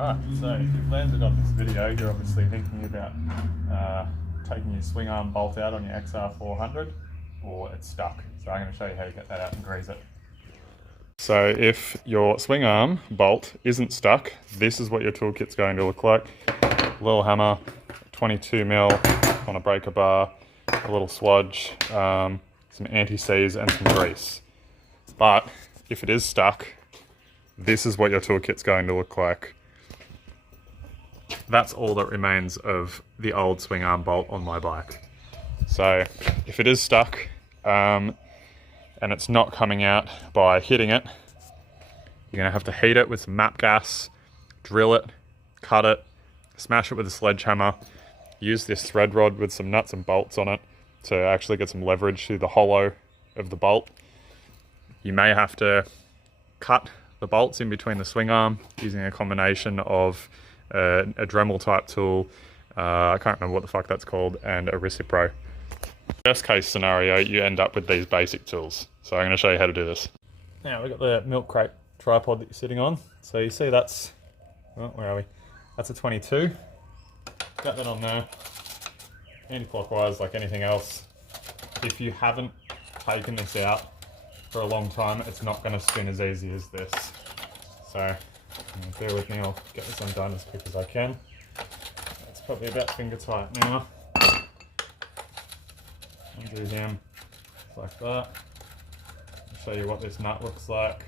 Alright, so if you've landed on this video, you're obviously thinking about taking your swing arm bolt out on your XR400, or it's stuck. So I'm going to show you how to get that out and grease it. So if your swing arm bolt isn't stuck, this is what your toolkit's going to look like. A little hammer, 22mm on a breaker bar, a little swudge, some anti-seize and some grease. But if it is stuck, this is what your toolkit's going to look like. That's all that remains of the old swing arm bolt on my bike. So if it is stuck and it's not coming out by hitting it, you're going to have to heat it with some MAP gas, drill it, cut it, smash it with a sledgehammer, use this thread rod with some nuts and bolts on it to actually get some leverage through the hollow of the bolt. You may have to cut the bolts in between the swing arm using a combination of a Dremel type tool, I can't remember what the fuck that's called, and a Recipro. Best case scenario, you end up with these basic tools. So I'm going to show you how to do this. Now we've got the milk crate tripod that you're sitting on. So you see that's, oh, where are we? That's a 22. Got that on there. Anti-clockwise like anything else. If you haven't taken this out for a long time, it's not going to spin as easy as this. So bear with me, I'll get this undone as quick as I can. It's probably about finger tight now. Undo him like that. I'll show you what this nut looks like.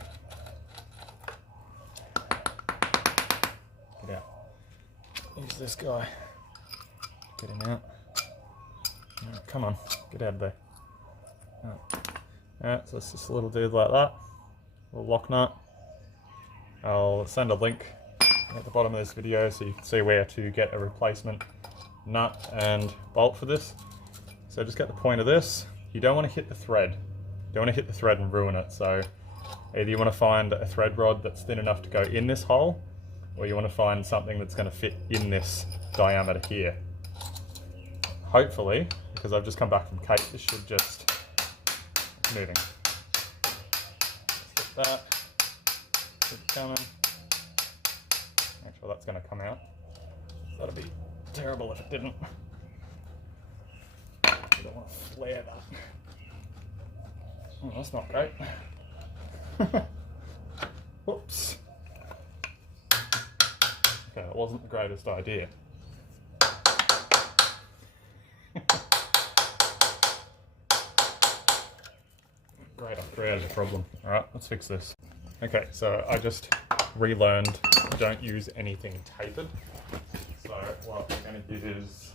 Get out. Use this guy. Get him out. Right, come on, get out of there. Alright, so it's just a little dude like that. A little lock nut. I'll send a link at the bottom of this video so you can see where to get a replacement nut and bolt for this. So just get the point of this. You don't want to hit the thread. You don't want to hit the thread and ruin it. So either you want to find a thread rod that's thin enough to go in this hole, or you want to find something that's going to fit in this diameter here. Hopefully, because I've just come back from Cape, this should just moving. Let's get that. Keep it coming. Make sure that's going to come out. That'd be terrible if it didn't. I don't want to flare that. Oh, that's not great. Whoops. Okay, that wasn't the greatest idea. Great, I've created a problem. Alright, let's fix this. Okay, so I just relearned don't use anything tapered. So what we're going to use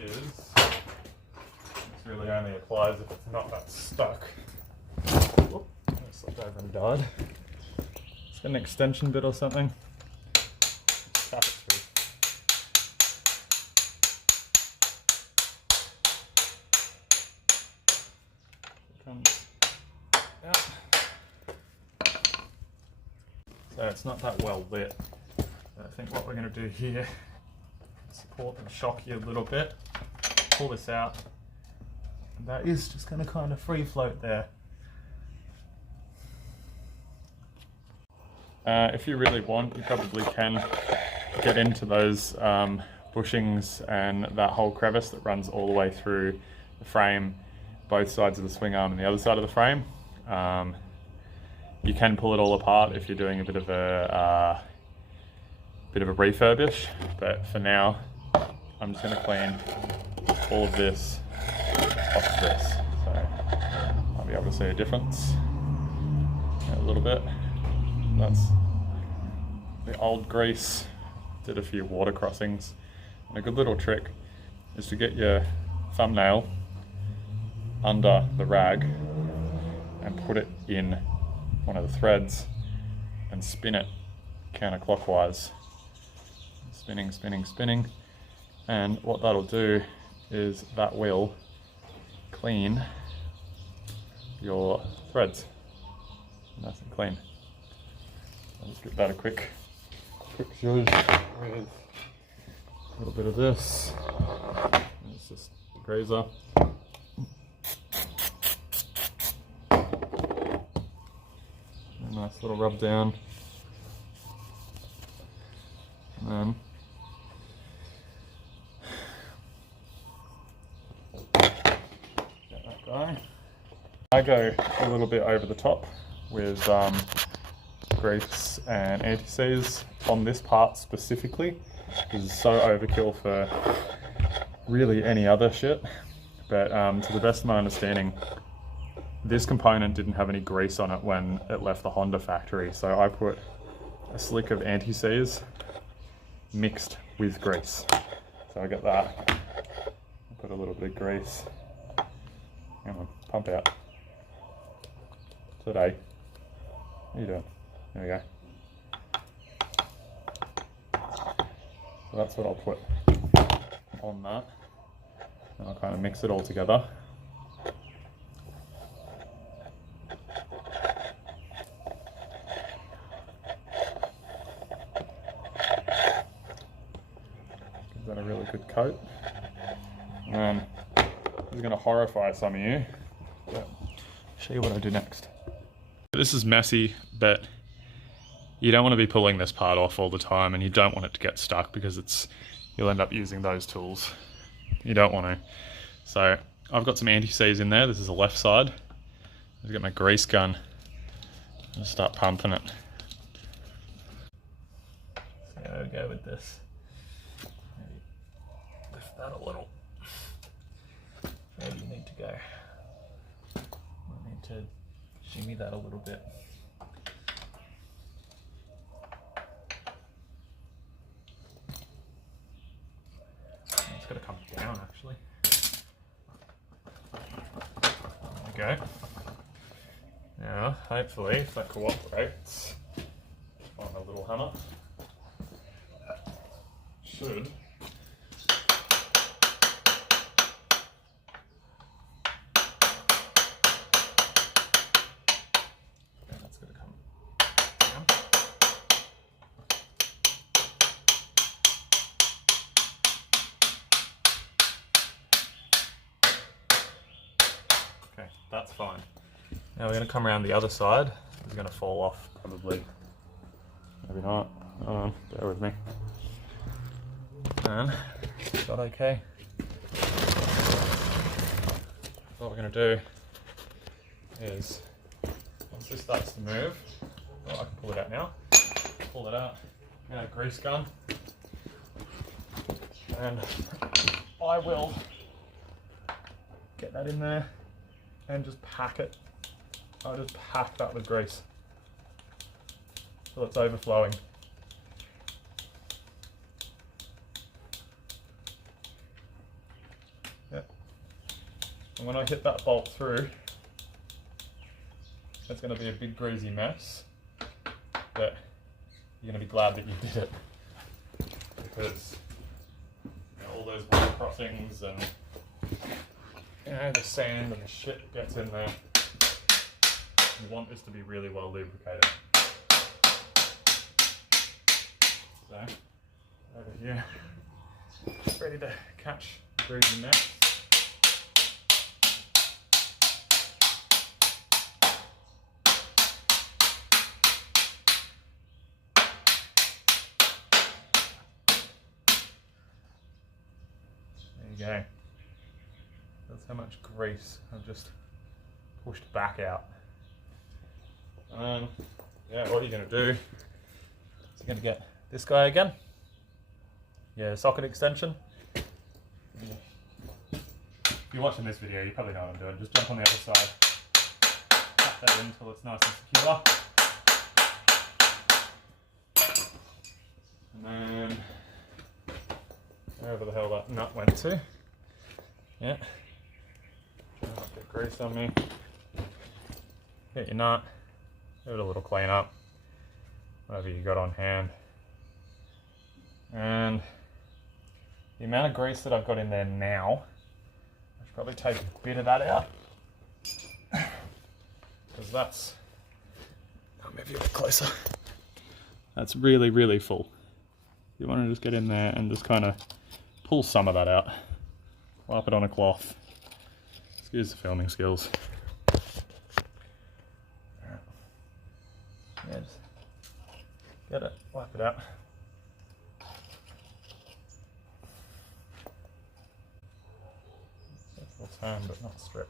is this really only applies if it's not that stuck. Whoop, I slipped over and died. It's got an extension bit or something. Tap it through. It comes out. So it's not that well lit. I think what we're going to do here is support and shock you a little bit. Pull this out. And that is just going to kind of free float there. If you really want, you probably can get into those bushings and that whole crevice that runs all the way through the frame, both sides of the swing arm and the other side of the frame. You can pull it all apart if you're doing a bit of a refurbish, but for now, I'm just going to clean all of this off this. So I'll be able to see a difference a little bit. That's the old grease. Did a few water crossings. And a good little trick is to get your thumbnail under the rag and put it in one of the threads and spin it counterclockwise. Spinning, spinning, spinning. And what that'll do is that will clean your threads. Nice and clean. Let's give that a quick zhuzh with a little bit of this. It's just the grazer. A nice little rub down. And get that going. I go a little bit over the top with grease and anti-seize on this part specifically. This is so overkill for really any other shit, but to the best of my understanding, this component didn't have any grease on it when it left the Honda factory, so I put a slick of anti-seize mixed with grease. So I get that. I put a little bit of grease. Come on, pump out. Today. What are you doing? There we go. So that's what I'll put on that. And I'll kind of mix it all together. Give that a really good coat. And then this is going to horrify some of you. But show you what I do next. This is messy, but you don't want to be pulling this part off all the time, and you don't want it to get stuck because you'll end up using those tools. You don't want to. So I've got some anti-seize in there. This is the left side. I'll get my grease gun and start pumping it. So I'll go with this. Maybe lift that a little. Where do you need to go? I need to shimmy that a little bit. It's got to come down actually. There we go. Now, hopefully, if that cooperates, on a little hammer, should. That's going to come down. Okay, that's fine. Now we're going to come around the other side. It's going to fall off probably. Maybe not. Bear with me. And is that okay? What we're going to do is, once this starts to move, I can pull it out now. Pull it out. Now grease gun. And I will get that in there and just pack it. I'll just pack that with grease till it's overflowing. Yep. And when I hit that bolt through, it's going to be a big greasy mess, but you're going to be glad that you did it, because all those wire crossings and the sand and the shit gets in there. You want this to be really well lubricated. So, over here, ready to catch the greasy mess. There you go. That's how much grease I've just pushed back out. Yeah, what are you going to do? So you're going to get this guy again. Yeah, socket extension. If you're watching this video, you probably know what I'm doing. Just jump on the other side. Tap that in until it's nice and secure. And then, wherever the hell that nut went to. Yeah. Try not to get grease on me. Get your nut. Give it a little clean up, whatever you got on hand. And the amount of grease that I've got in there now, I should probably take a bit of that out, because that's, I'll move you a bit closer. That's really, really full. You want to just get in there and just kind of pull some of that out. Wipe it on a cloth. Excuse the filming skills. Yeah, just get it, wipe it out. turn but not strip.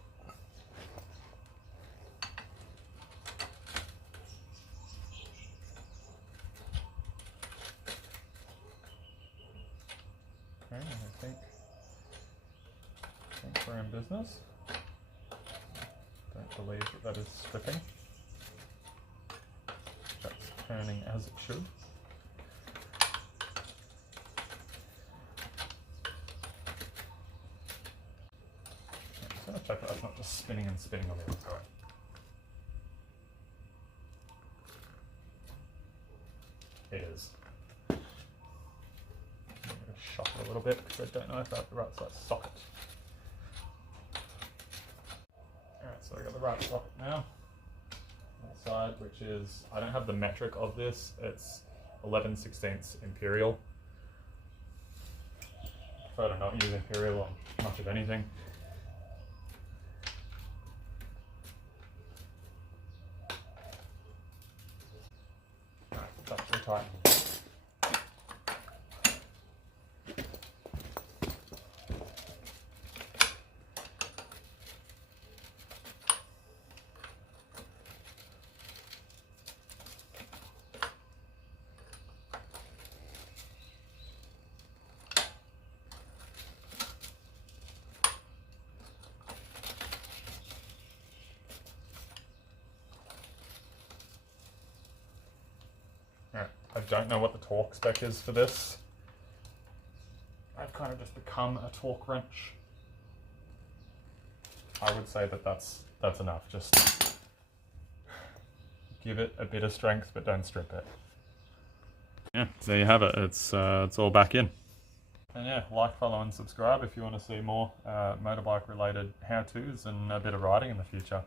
Okay, I think we're in business. Don't believe that is stripping. That's turning as it should. I'm just going to check that it's not just spinning and spinning on the outside. It is. I'm going to shock it a little bit because I don't know if I have the right size socket. Alright, so I got the right socket now. That side, which is, I don't have the metric of this, it's 11/16 imperial. I prefer to not use imperial on much of anything. Alright, that's pretty tight. I don't know what the torque spec is for this. I've kind of just become a torque wrench. I would say that that's enough. Just give it a bit of strength, but don't strip it. Yeah, there you have it. It's all back in. And yeah, like, follow, and subscribe if you want to see more motorbike related how-tos and a bit of riding in the future.